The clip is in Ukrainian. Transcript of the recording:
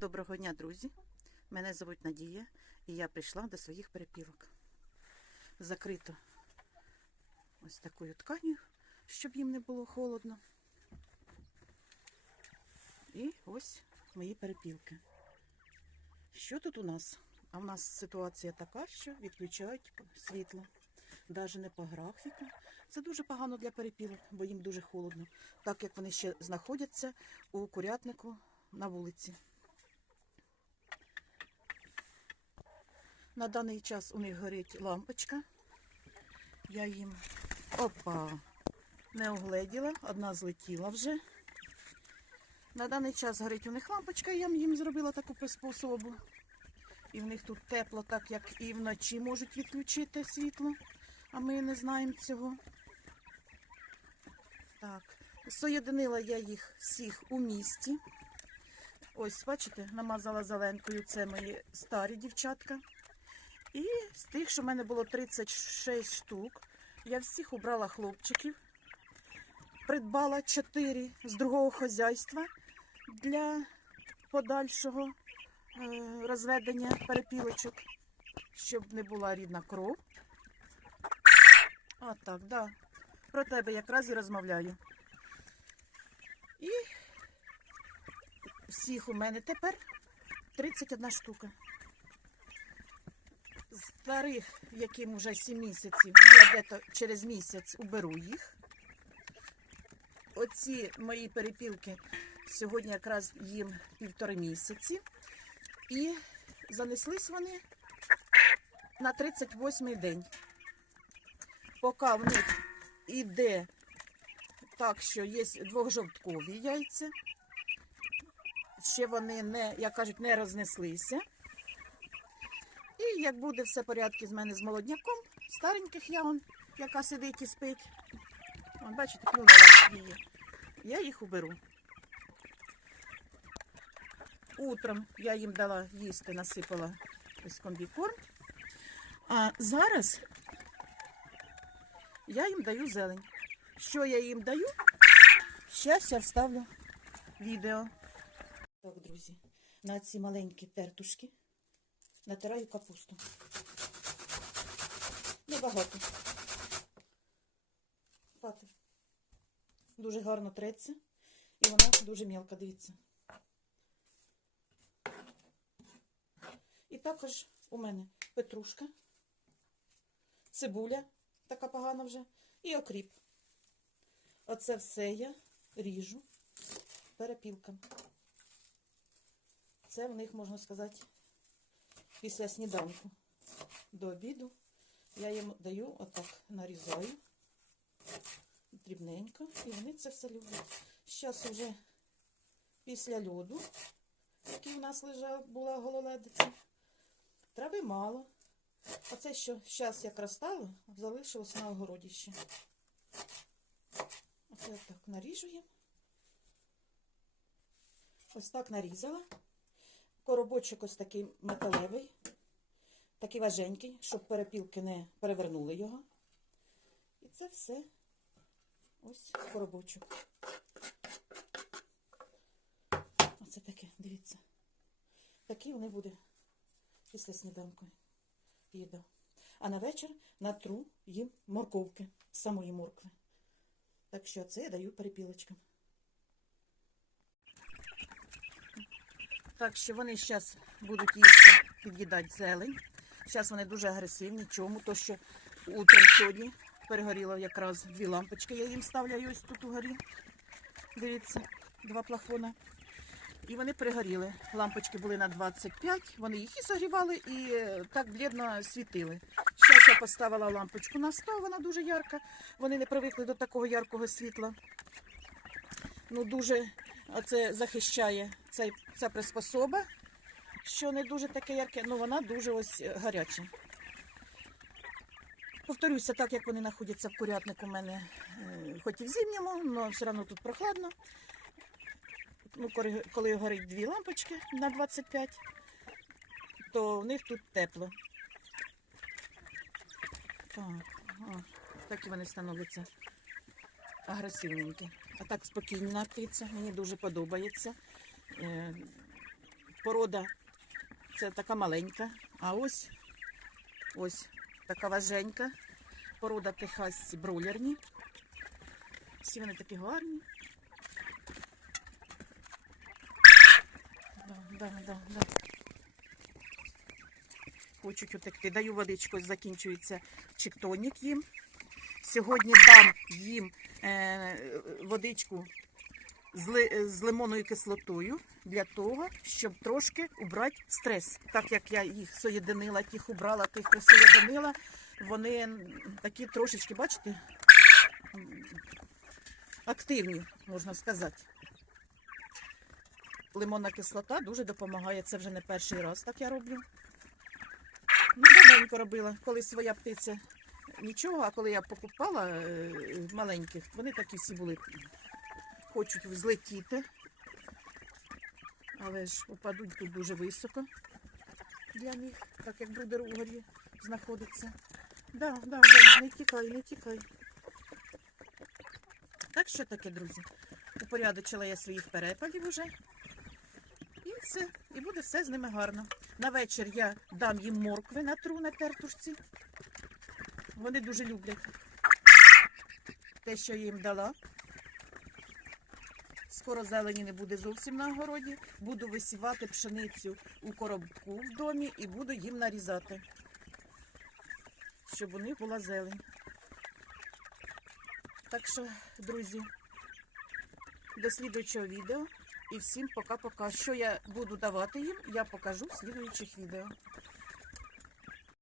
Доброго дня, друзі! Мене звуть Надія і я прийшла до своїх перепілок. Закрито ось такою тканью, щоб їм не було холодно. І ось мої перепілки. Що тут у нас? А в нас ситуація така, що відключають світло. Навіть не по графіку. Це дуже погано для перепілок, бо їм дуже холодно, так як вони ще знаходяться у курятнику на вулиці. На даний час у них горить лампочка. Я їм опа, не угледіла, одна злетіла вже. На даний час горить у них лампочка, я їм зробила таку приспособу. І в них тут тепло, так як і вночі можуть відключити світло, а ми не знаємо цього. Так, соєдинила я їх всіх у місті. Ось, бачите, намазала зеленкою, це мої старі дівчатка. З тих, що в мене було 36 штук, я всіх убрала хлопчиків, придбала 4 з другого хазяйства для подальшого е, розведення перепілочок, щоб не була рідна кров. А так, да. Про тебе якраз і розмовляю. І всіх у мене тепер 31 штука. Старих, яким вже 7 місяців, я дето через місяць уберу їх. Оці мої перепілки сьогодні якраз їм півтори місяці. І занеслись вони на 38-й день. Поки в них іде так, що є двохжовткові яйця. Ще вони не, як кажуть, не рознеслися. Як буде все в порядку з мене з молодняком, стареньких я он, яка сидить і спить. Вон, бачите, клюнула її. Я їх уберу. Утром я їм дала їсти, насипала ось комбікорм. А зараз я їм даю зелень. Що я їм даю? Зараз я вставлю відео. Так, друзі, на ці маленькі тертушки натираю капусту. Небагато. Хватить. Дуже гарно треться. І вона дуже мелка, дивіться. І також у мене петрушка, цибуля, така погана вже, і окріп. Оце все я ріжу перепілкам. Це в них, можна сказати, після сніданку до обіду. Я їм даю, отак нарізаю дрібненько, і вони це все люблять. Зараз вже після льоду, який у нас лежав, була гололедиця, трави мало. Оце, що зараз як розстало, залишилось на огородіще. Оце так наріжуємо. Ось так нарізала. Коробочок ось такий металевий, такий важенький, щоб перепілки не перевернули його. І це все ось коробочок. Оце таке, дивіться. Такий вони буде після сніданку їда. А на вечір натру їм морковки, самої моркви. Так що це я даю перепілочкам. Так що вони зараз будуть їсти, під'їдати зелень. Зараз вони дуже агресивні. Чому? То що утром сьогодні перегоріло якраз дві лампочки. Я їм ставляю ось тут угорі. Дивіться, два плафона. І вони перегоріли. Лампочки були на 25, вони їх і согрівали, і е, так блідно світили. Зараз я поставила лампочку на 100, вона дуже ярка. Вони не привикли до такого яркого світла. Ну, дуже оце захищає цей, ця приспособа, що не дуже таке ярке, ну вона дуже ось е, гаряча. Повторюся, так як вони знаходяться в курятнику, у мене е, хоч і в зимньому, але все одно тут прохладно. Ну, коли, горить дві лампочки на 25, то в них тут тепло. Так, ага, так і вони становляться агресивненькі. А так спокійна птиця, мені дуже подобається. Е, порода це така маленька. А ось ось така важенька. Порода техасці бройлерні. Всі вони такі гарні. Да, да, да, да. Хочуть утекти. Даю водичку, закінчується чектонік їм. Сьогодні дам їм е, водичку з, ли, з лимонною кислотою для того, щоб трошки убрати стрес. Так як я їх соєдинила, тих убрала, тих присоєдинила, вони такі трошечки, бачите, активні, можна сказати. Лимонна кислота дуже допомагає. Це вже не перший раз так я роблю. Ну, давненько робила, коли своя птиця нічого, а коли я покупала е, маленьких, вони такі всі були. Хочуть взлетіти. Але ж упадуть тут дуже високо для них, так як брудер у горі знаходиться. Да, да, да, не тікай, не тікай. Так що таке, друзі? Упорядочила я своїх перепалів уже. І все. І буде все з ними гарно. На вечір я дам їм моркви натру на тертушці. Вони дуже люблять те, що я їм дала. Скоро зелені не буде зовсім на городі. Буду висівати пшеницю у коробку в домі і буду їм нарізати, щоб у них була зелень. Так що, друзі, до слідуючого відео. І всім пока-пока. Що я буду давати їм, я покажу в слідуючих відео.